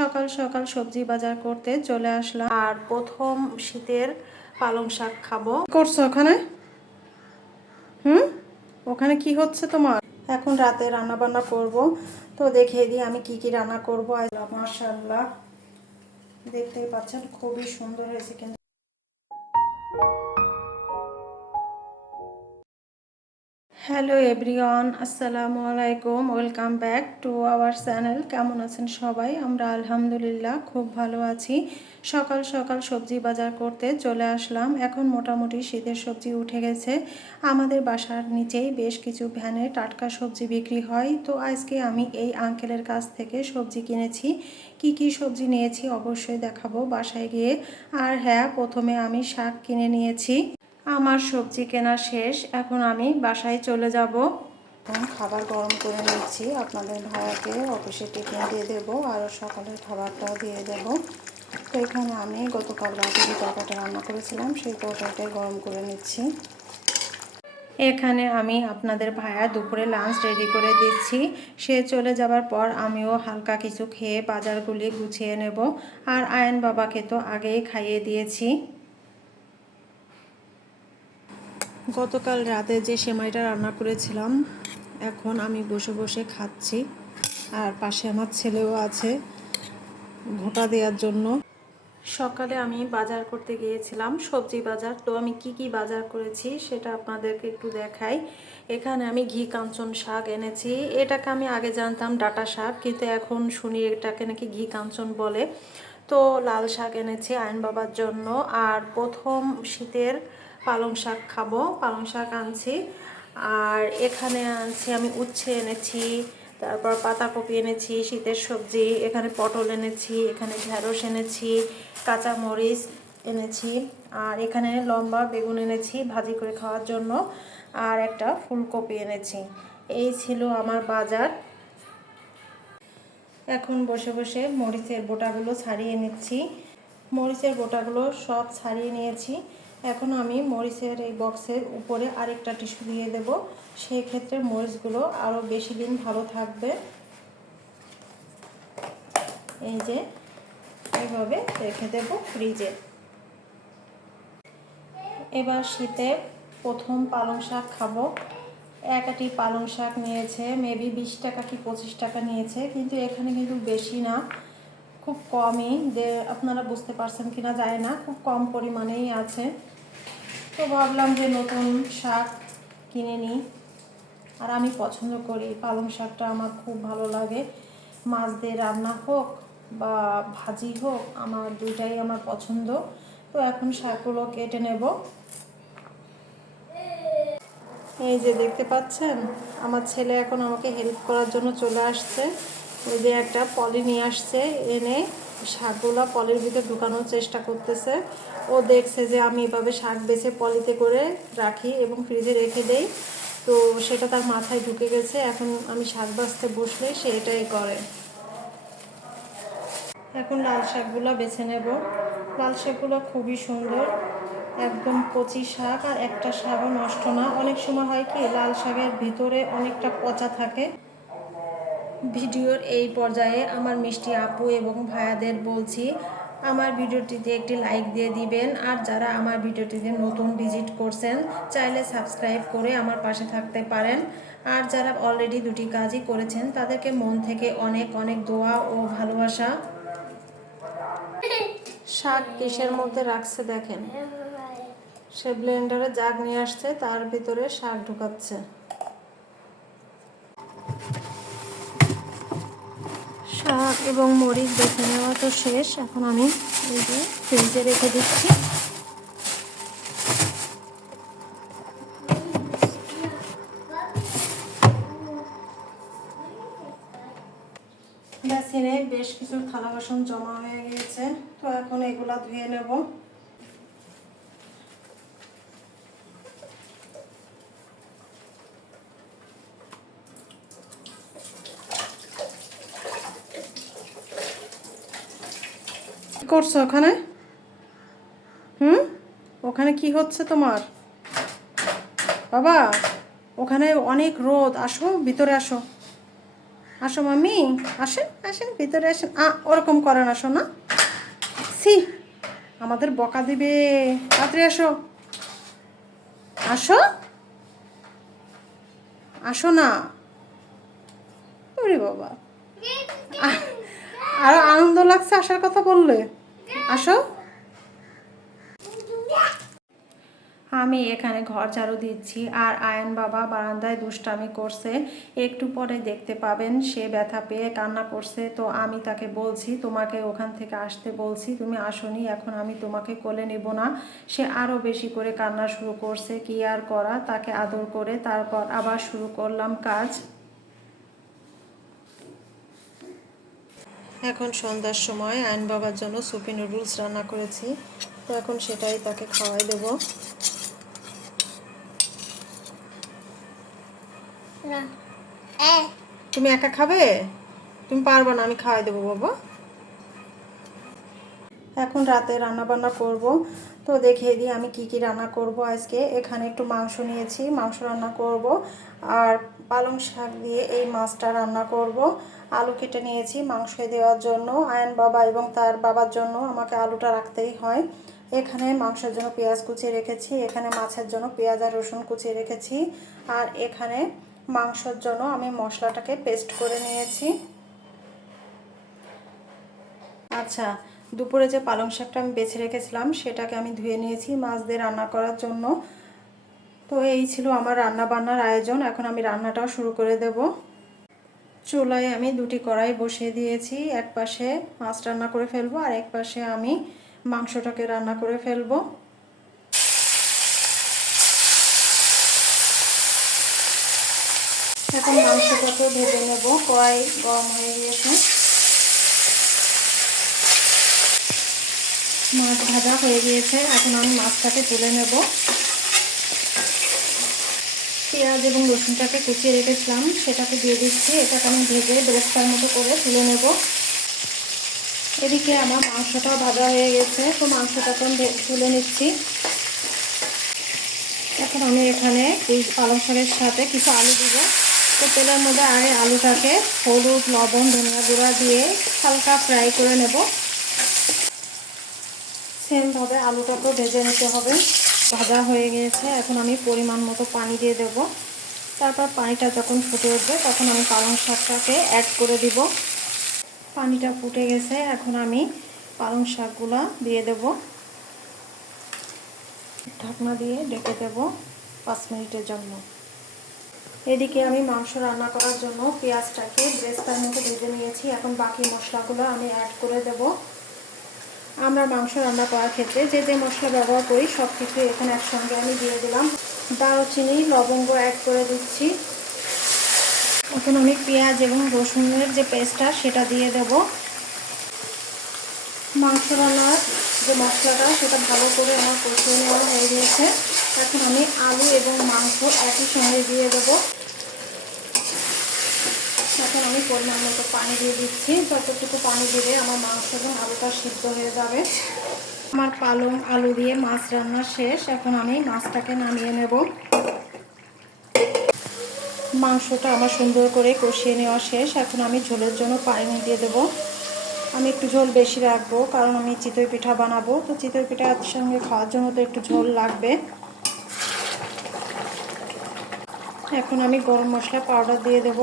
সকাল সকাল সবজি বাজার করতে চলে আসলাম আর প্রথম শীতের পালং শাক খাবো। করছো ওখানে? ওখানে কি হচ্ছে তোমার? এখন রাতে রান্না বান্না করব, তো দেখিয়ে দিই আমি কি কি রান্না করব। মাশাআল্লাহ, দেখতেই পাচ্ছেন খুবই সুন্দর হয়েছে কিন্তু। হ্যালো এভরিওয়ান, আসসালামু আলাইকুম, welcome back to our channel. কেমন আছেন সবাই? আমরা আলহামদুলিল্লাহ খুব ভালো আছি। সকাল সকাল সবজি বাজার করতে চলে আসলাম। এখন মোটামুটি শীতের সবজি উঠে গেছে। আমাদের বাসার নিচেই বেশ কিছু ভ্যানে টাটকা সবজি বিক্রি হয়। তো আজকে আমি এই আঙ্কেলের কাছ থেকে সবজি কিনেছি। কি কি সবজি নিয়েছি অবশ্যই দেখাবো বাসায় গিয়ে। আর হ্যাঁ, প্রথমে আমি শাক কিনে নিয়েছি। আমার সবজি কেনা শেষ, এখন আমি বাসায় চলে যাব। এখন খাবার গরম করে নিচ্ছি, আপনাদের ভাইয়াকে অফিসে টিফিন দিয়ে দেবো আর সকালের খাবারটাও দিয়ে দেব। তো এখানে আমি গতকাল রাতে যে তরকারিটা রান্না করেছিলাম সেই তরকারিটাই গরম করে নিচ্ছি। এখানে আমি আপনাদের ভাইয়া দুপুরে লাঞ্চ রেডি করে দিচ্ছি। সে চলে যাবার পর আমিও হালকা কিছু খেয়ে বাজারগুলি গুছিয়ে নেব। আর আয়ন বাবাকে তো আগেই খাইয়ে দিয়েছি। গতকাল রাতে যে সেমাইটা রান্না করেছিলাম এখন আমি বসে বসে খাচ্ছি, আর পাশে আমার ছেলেও আছে ঘোটা দেওয়ার জন্য। সকালে আমি বাজার করতে গিয়েছিলাম, সবজি বাজার। তো আমি কি কি বাজার করেছি সেটা আপনাদেরকে একটু দেখাই। এখানে আমি ঘি কাঞ্চন শাক এনেছি। এটাকে আমি আগে জানতাম ডাঁটা শাক, কিন্তু এখন শুনি এটাকে নাকি ঘি কাঞ্চন বলে। তো লাল শাক এনেছি আয়ন বাবার জন্য। আর প্রথম শীতের পালং শাক খাবো, পালং শাক আনছি। আর এখানে আনছি আমি উচ্ছে এনেছি, তারপর পাতাকপি এনেছি, শীতের সবজি। এখানে পটল এনেছি, এখানে ঢেঁড়স এনেছি, কাঁচামরিচ এনেছি, আর এখানে লম্বা বেগুন এনেছি ভাজি করে খাওয়ার জন্য, আর একটা ফুলকপি এনেছি। এই ছিল আমার বাজার। এখন বসে বসে মরিচের বোটাগুলো ছাড়িয়ে নিচ্ছি। মরিচের বোটাগুলো সব ছাড়িয়ে নিয়েছি। এখন আমি মরিচের এই বক্সের উপরে আরেকটা টিস্যু দিয়ে দেব। সেই ক্ষেত্রে মরিচগুলো আরও বেশি দিন ভালো থাকবে। এই যে এইভাবে রেখে দেব ফ্রিজে। এবার শীতে প্রথম পালং শাক খাবো। এক আটি পালং শাক নিয়েছে মেবি 20 টাকা কি 25 টাকা নিয়েছে, কিন্তু এখানে কিন্তু বেশি না, খুব কমই। যে আপনারা বুঝতে পারছেন কিনা জানি না, খুব কম পরিমাণেই আছে। তো ভাবলাম যে নতুন শাক কিনে নিই। আর আমি পছন্দ করি পালং শাকটা, আমার খুব ভালো লাগে। মাছ দিয়ে রান্না হোক বা ভাজি হোক, আমার দুইটাই আমার পছন্দ। তো এখন শাকগুলো কেটে নেব। এই যে দেখতে পাচ্ছেন আমার ছেলে এখন আমাকে হেল্প করার জন্য চলে আসছে। ওই যে একটা পলি নিয়ে আসছে, এনে শাকগুলো পলির ভিতরে ঢুকানোর চেষ্টা করতেছে। ও দেখছে যে আমি এভাবে শাক বেছে পলিতে করে রাখি এবং ফ্রিজে রেখে দেই, তো সেটা তার মাথায় ঢুকে গেছে। এখন আমি শাক বাছতে বসলে সে এটাই করে। এখন লাল শাকগুলো বেছে নেব। লাল শাকগুলো খুবই সুন্দর, একদম কচি শাক, আর একটা শাকও নষ্ট না। অনেক সময় হয় কি লাল শাকের ভিতরে অনেকটা পচা থাকে। ভিডিওর এই পর্যায়ে আমার মিষ্টি আপু এবং ভাইয়াদের বলছি, আমার ভিডিওটিতে একটি লাইক দিয়ে দিবেন। আর যারা আমার ভিডিওটিতে নতুন ভিজিট করছেন চাইলে সাবস্ক্রাইব করে আমার পাশে থাকতে পারেন। আর যারা অলরেডি দুটি কাজই করেছেন তাদেরকে মন থেকে অনেক অনেক দোয়া ও ভালোবাসা। শাক কিসের মধ্যে রাখছে দেখেন, সে ব্লেন্ডারে জাগ নিয়ে আসছে, তার ভিতরে শাক ঢুকাচ্ছে। শাক এবং মরিচ বেছে নেওয়া তো শেষ, এখন আমি এই যে ফ্রিজে রেখে দিচ্ছি। বেসিনে বেশ কিছু থালা বাসন জমা হয়ে গিয়েছে, তো এখন এগুলা ধুয়ে নেব। করছো ওখানে? ওখানে কি হচ্ছে তোমার বাবা? ওখানে অনেক রোদ, আসো ভিতরে আসো। আসো মামি, আসেন আসেন ভিতরে আসেন। ওরকম করে না শোনা, সি আমাদের বকা দিবে। তাড়াতাড়ি আসো, আসো আসো না। ওরে বাবা, আরো আনন্দ লাগছে আসার কথা বললে। আসো। আমি এখানে ঘর ঝাড়ু দিচ্ছি আর আয়ন বাবা বারান্দায় দুষ্টামি করছে। একটু পরে দেখতে পাবেন সে ব্যথা পেয়ে কান্না করছে। তো আমি তাকে বলছি তোমাকে ওখান থেকে আসতে বলছি, তুমি আসোনি, এখন আমি তোমাকে কোলে নেব না। সে আরও বেশি করে কান্না শুরু করছে। কি আর করা, তাকে আদর করে তারপর আবার শুরু করলাম কাজ। এখন সন্ধ্যার সময় আয়ন বাবার জন্য সুপি নুডলস রান্না করেছি, তো এখন সেটাই তাকে খাওয়াই দেবো। তুমি একা খাবে? তুমি পারবে না, আমি খাওয়াই দেবো বাবা। এখন রাতে রান্না বান্না করব, তো দেখিয়ে দিই আমি কি কি রান্না করব আজকে। এখানে একটু মাংস নিয়েছি, মাংস রান্না করব, আর পালং শাক দিয়ে এই মাছটা রান্না করব। আলু কেটে নিয়েছি মাংস দেওয়ার জন্য, আয়ন বাবা এবং তার বাবার জন্য আমাকে আলুটা রাখতেই হয়। এখানে মাংসের জন্য পেঁয়াজ কুচিয়ে রেখেছি, এখানে মাছের জন্য পেঁয়াজ আর রসুন কুচিয়ে রেখেছি, আর এখানে মাংসের জন্য আমি মশলাটাকে পেস্ট করে নিয়েছি। আচ্ছা, দুপুরে যে পালং শাকটা আমি বেছে রেখেছিলাম সেটাকে আমি ধুয়ে নিয়েছি মাছ দিয়ে রান্না করার জন্য। তো এই ছিল আমার রান্না বান্নার আয়োজন। এখন আমি রান্নাটাও শুরু করে দেব। চুলায় আমি দুটি কড়াই বসিয়ে দিয়েছি, এক পাশে মাছ রান্না করে ফেলবো আর এক পাশে আমি মাংসটাকে রান্না করে ফেলবো। এখন মাংসটাকে ভেজে নেব, কড়াই গরম হয়ে গিয়েছে। মাছ ভাজা হয়ে গিয়েছে, এখন আমি মাছটাকে তুলে নেব। পেঁয়াজ এবং রসুনটাকে কুচিয়ে রেখেছিলাম সেটাকে দিয়ে দিচ্ছি, এটাকে আমি ভেজে বেরেস্তার মতো করে তুলে নেব। এদিকে আমার মাংসটাও ভাজা হয়ে গেছে, তো মাংসটাকে আমি তুলে নিচ্ছি। এখন আমি এখানে এই পালং শাকের সাথে কিছু আলু দিব। তো তেলের মধ্যে আগে আলুটাকে হলুদ, লবণ, ধনিয়া গুঁড়া দিয়ে হালকা ফ্রাই করে নেব। সেমভাবে আলুটাকেও ভেজে নিতে হবে। ভাজা হয়ে গিয়েছে, এখন আমি পরিমাণ মতো পানি দিয়ে দেব। তারপর পানিটা যখন ফুটে উঠবে তখন আমি পালং শাকটাকে অ্যাড করে দিব। পানিটা ফুটে গেছে, এখন আমি পালং শাকগুলো দিয়ে দেব। ঢাকনা দিয়ে ঢেকে দেব 5 মিনিটের জন্য। এদিকে আমি মাংস রান্না করার জন্য পেঁয়াজটাকে বেরেস্তার মতো ভেজে নিয়েছি, এখন বাকি মশলাগুলো আমি অ্যাড করে দেব। আমরা মাংস রান্না করার ক্ষেত্রে যে যে মশলা ব্যবহার করি সব কিছু এখানে একসঙ্গে আমি দিয়ে দিলাম। দারুচিনি, লবঙ্গ অ্যাড করে দিচ্ছি। এখন আমি পেঁয়াজ এবং রসুনের যে পেস্টটা সেটা দিয়ে দেব। মাংস রান্নার যে মশলাটা সেটা ভালো করে আমার কষিয়ে নেওয়া হয়ে গিয়েছে। এখন আমি আলু এবং মাংস একই সঙ্গে দিয়ে দেব। এখন আমি পরিমাণ মতো পানি দিয়ে দিচ্ছি, যতটুকু পানি দিলে আমার মাংস এবং আলুটা সিদ্ধ হয়ে যাবে। আমার পালং আলু দিয়ে মাছ রান্না শেষ, এখন আমি মাছটাকে নামিয়ে নেব। মাংসটা আমার সুন্দর করে কষিয়ে নেওয়া শেষ, এখন আমি ঝোলের জন্য পানি দিয়ে দেবো। আমি একটু ঝোল বেশি রাখবো কারণ আমি চিতই পিঠা বানাবো, তো চিতই পিঠার সঙ্গে খাওয়ার জন্য তো একটু ঝোল লাগবে। এখন আমি গরম মশলা পাউডার দিয়ে দেব।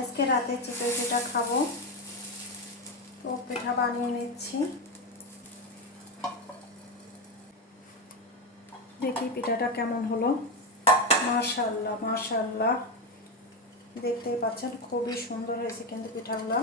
আজকে রাতে চিতই পিঠা খাবো, তো পিঠা বানিয়ে নিচ্ছি। দেখি পিঠাটা কেমন হলো। মাশাআল্লাহ মাশাআল্লাহ, দেখতেই পাচ্ছেন খুবই সুন্দর হয়েছে কিন্তু পিঠাগুলো।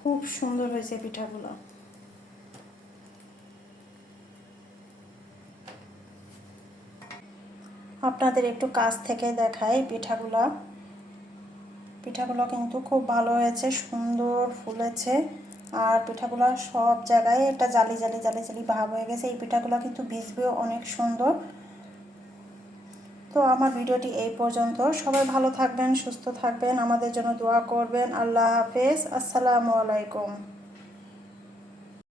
খুব সুন্দর হয়েছে পিঠাগুলো। আপনাদের একটু কাছ থেকে দেখাই পিঠাগুলো কিন্তু খুব ভালো হয়েছে, সুন্দর ফুলেছে। আর পিঠাগুলো সব জায়গায় একটা জালি জালি জালি জালি ভাব হয়ে গেছে। এই পিঠাগুলো কিন্তু ভিজবেও অনেক সুন্দর। তো আমার ভিডিওটি এই পর্যন্ত। সবাই ভালো থাকবেন, সুস্থ থাকবেন, আমাদের জন্য দোয়া করবেন। আল্লাহ হাফেজ, আসসালামু আলাইকুম।